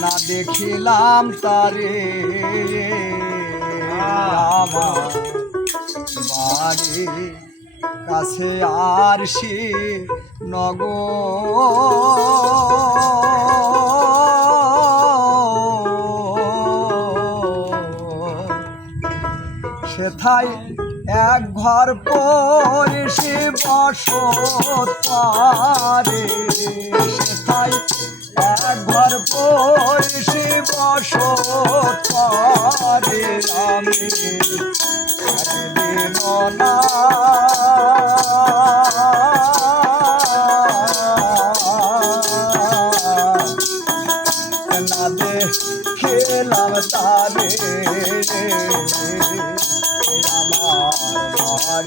না দেখিলাম তারে আমার বাড়ি কাছে আর সে নগর। সেথায় এক ঘর পরে সে বসত পারে সেথায় এক ঘর পরে সে বসত পারে আমি না দেখলাম তারে। আমার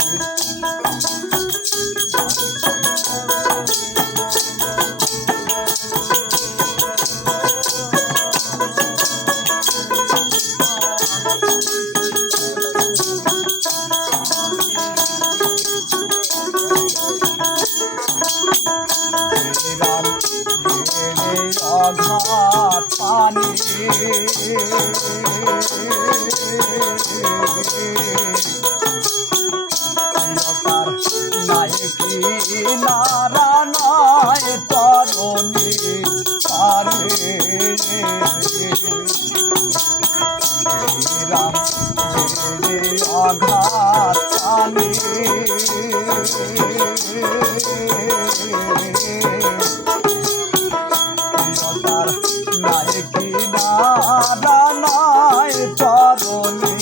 প্রিয়তার নায়কি নারা নয় তরণী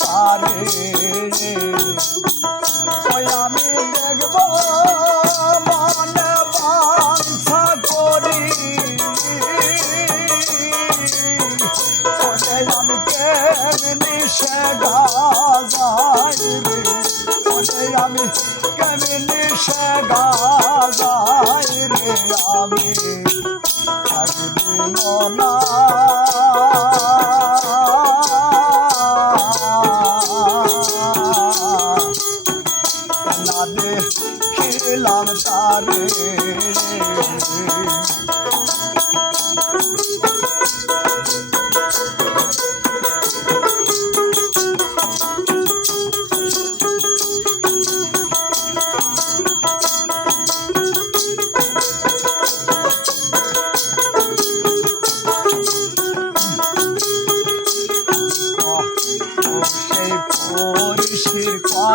পারে আমি দেখব মনে বাঞ্ছা করি। ওরে আমি কেমনি সে গাজাই রে আমি কেমনি সে গাজাই রে আমি? না না তারে।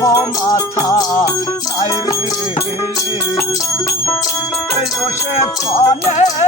মাথা নাই রে। রসে অনেক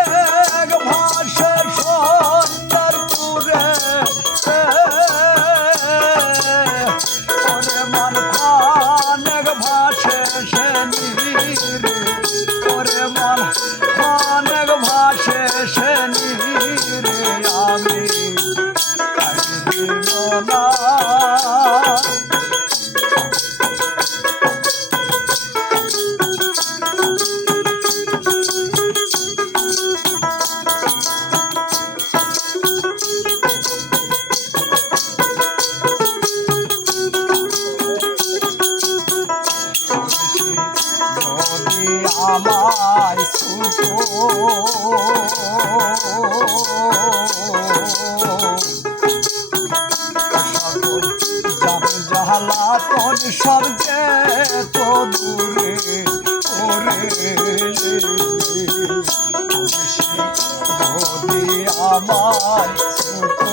সকল জানে জাহালাতন সব যে তো দূরে ওরে যদি আমায় ছুটো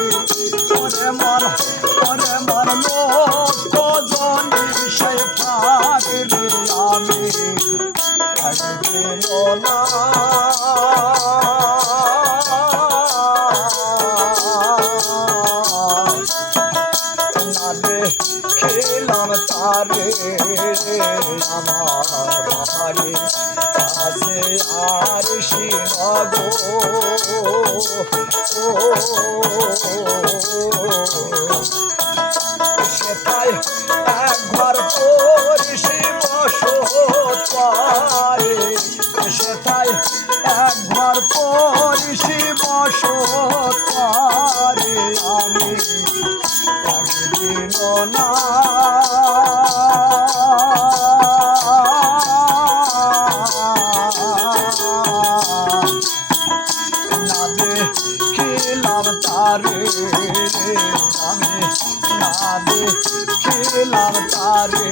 সে আর লালো সেটাই একবার পরিষি বসত পারে। সেটাই একবার পরিষি বসত পারে। আমি একদিন না আমি না দেখিলাম তারে।